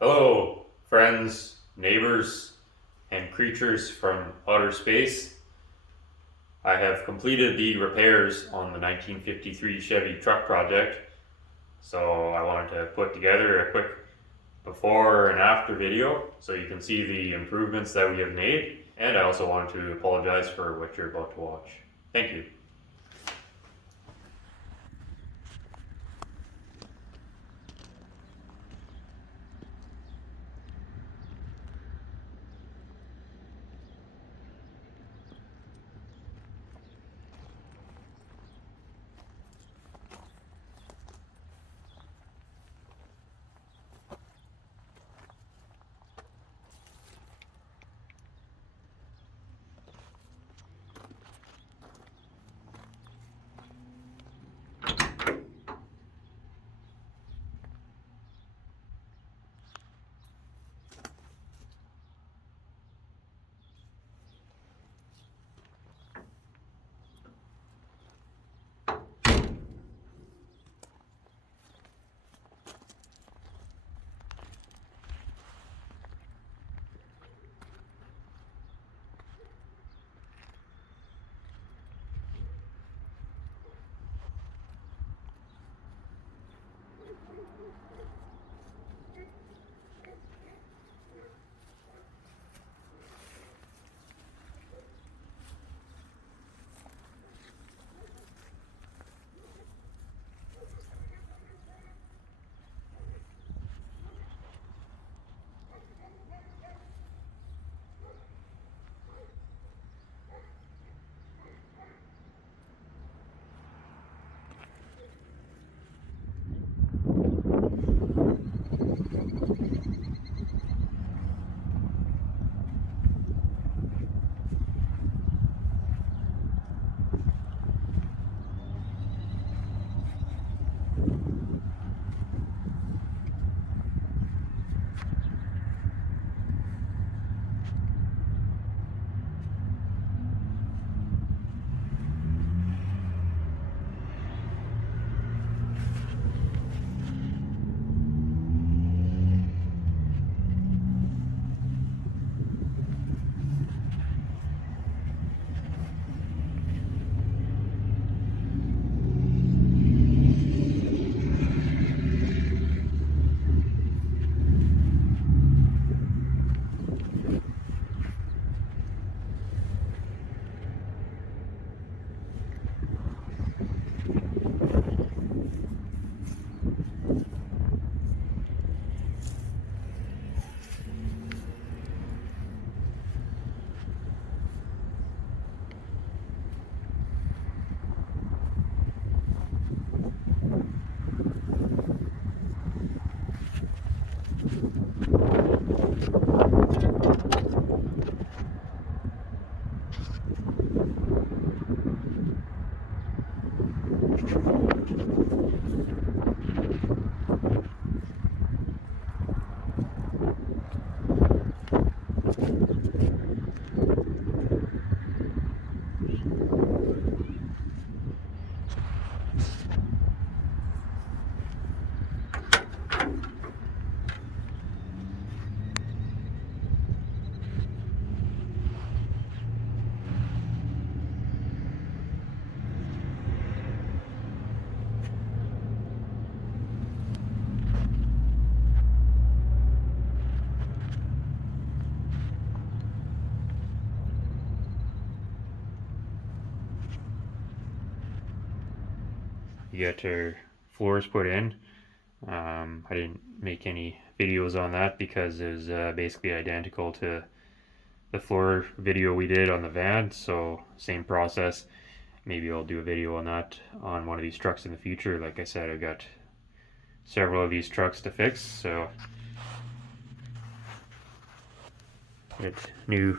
Hello, friends, neighbors, and creatures from outer space. I have completed the repairs on the 1953 Chevy truck project, so I wanted to put together a quick before and after video so you can see the improvements that we have made, and I also wanted to apologize for what you're about to watch. Thank you. You got your floors put in. I didn't make any videos on that because it was basically identical to the floor video we did on the van, so same process. Maybe I'll do a video on that on one of these trucks in the future. Like I said, I've got several of these trucks to fix, so get new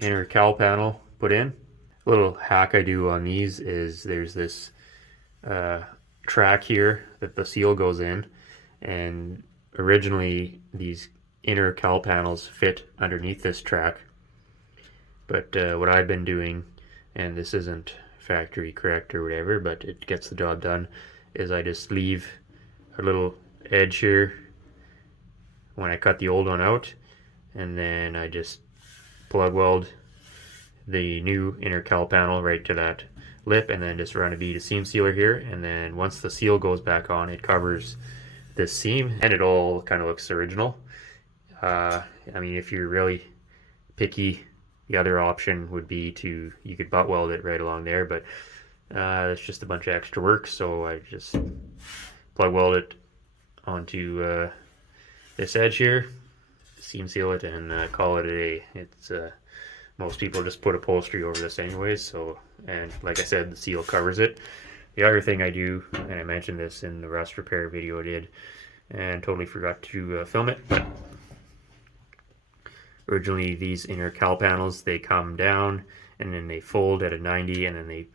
inner cowl panel put in. A little hack I do on these is there's this uh, track here that the seal goes in, and originally these inner cowl panels fit underneath this track, but what I've been doing, and this isn't factory correct or whatever, but it gets the job done, is I just leave a little edge here when I cut the old one out, and then I just plug weld the new inner cowl panel right to that lip, and then just run a bead of seam sealer here, and then once the seal goes back on, it covers this seam and it all kind of looks original. I mean, if you're really picky, the other option would be you could butt weld it right along there, but it's just a bunch of extra work, so I just plug weld it onto this edge here, seam seal it, and call it a day. It's most people just put upholstery over this anyways, so, and like I said, the seal covers it. The other thing I do, and I mentioned this in the rust repair video I did, and totally forgot to film it, but originally these inner cowl panels, they come down and then they fold at a 90, and then they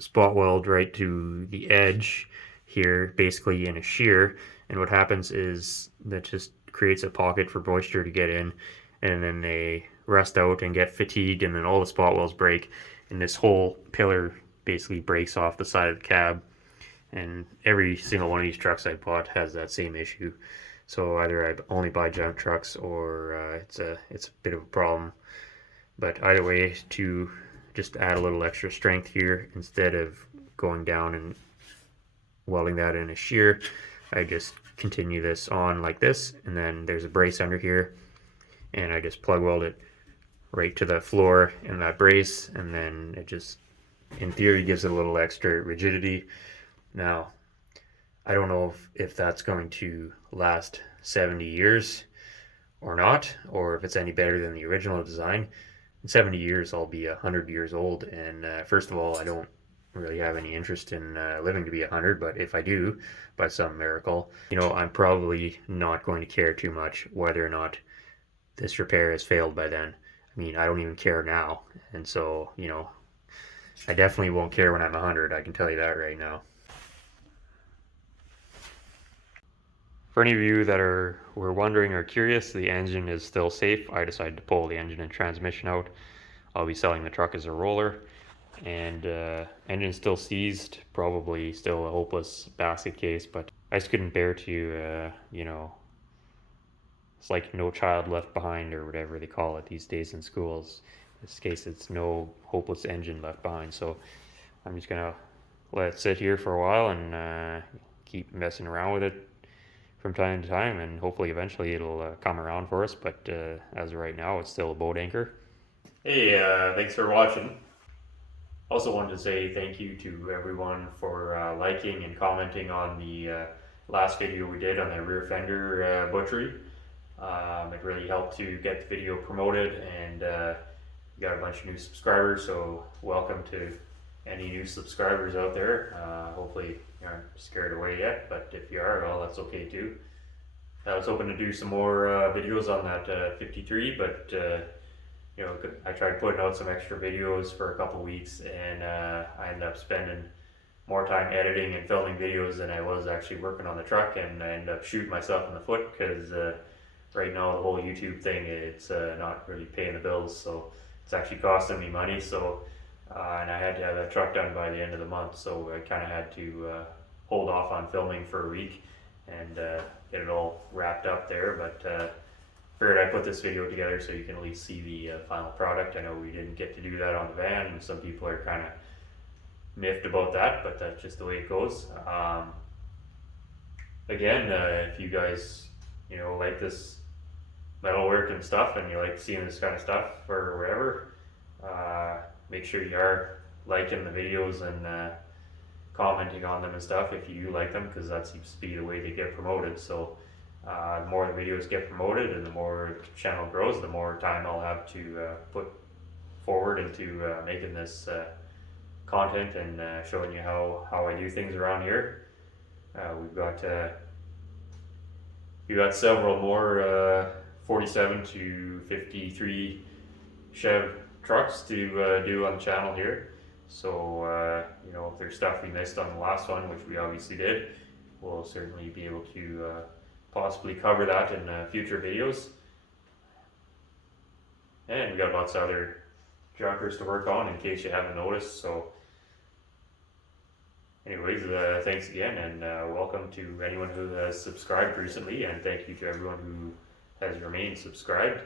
spot weld right to the edge here, basically in a shear, and what happens is that just creates a pocket for moisture to get in, and then they rust out and get fatigued, and then all the spot welds break, and this whole pillar basically breaks off the side of the cab. And every single one of these trucks I bought has that same issue. So either I only buy junk trucks, or it's a bit of a problem. But either way, to just add a little extra strength here, instead of going down and welding that in a shear, I just continue this on like this, and then there's a brace under here, and I just plug weld it right to the floor in that brace, and then it just, in theory, gives it a little extra rigidity. Now, I don't know if that's going to last 70 years or not, or if it's any better than the original design. In 70 years, I'll be 100 years old, and first of all, I don't really have any interest in living to be 100, but if I do, by some miracle, I'm probably not going to care too much whether or not this repair has failed by then. I mean, I don't even care now, and so, I definitely won't care when I'm 100, I can tell you that right now. For any of you that were wondering or curious, the engine is still safe. I decided to pull the engine and transmission out. I'll be selling the truck as a roller, and engine still seized, probably still a hopeless basket case, but I just couldn't bear to, it's like no child left behind, or whatever they call it these days in schools. In this case, it's no hopeless engine left behind. So I'm just gonna let it sit here for a while and keep messing around with it from time to time, and hopefully eventually it'll come around for us. But as of right now, it's still a boat anchor. Hey, thanks for watching. Also wanted to say thank you to everyone for liking and commenting on the last video we did on the rear fender butchery. It really helped to get the video promoted, and we got a bunch of new subscribers, so welcome to any new subscribers out there. Hopefully you aren't scared away yet, but if you are, well, that's okay too. I was hoping to do some more videos on that 53, but I tried putting out some extra videos for a couple weeks, and I ended up spending more time editing and filming videos than I was actually working on the truck, and I ended up shooting myself in the foot, because right now the whole YouTube thing, it's not really paying the bills, so it's actually costing me money. So and I had to have that truck done by the end of the month, so I kind of had to hold off on filming for a week and get it all wrapped up there. But figured I'd put this video together so you can at least see the final product. I know we didn't get to do that on the van, and some people are kind of miffed about that, but that's just the way it goes. Again, if you guys like this metalwork and stuff, and you like seeing this kind of stuff or whatever, make sure you are liking the videos and commenting on them and stuff if you like them, because that seems to be the way they get promoted. So the more the videos get promoted and the more the channel grows, the more time I'll have to put forward into making this content and showing you how I do things around here. We've got several more 47 to 53 Chev trucks to do on the channel here. So if there's stuff we missed on the last one, which we obviously did, we'll certainly be able to possibly cover that in future videos. And we got lots of other junkers to work on, in case you haven't noticed. So anyways, anyways, thanks again, and welcome to anyone who has subscribed recently, and thank you to everyone who has remained subscribed.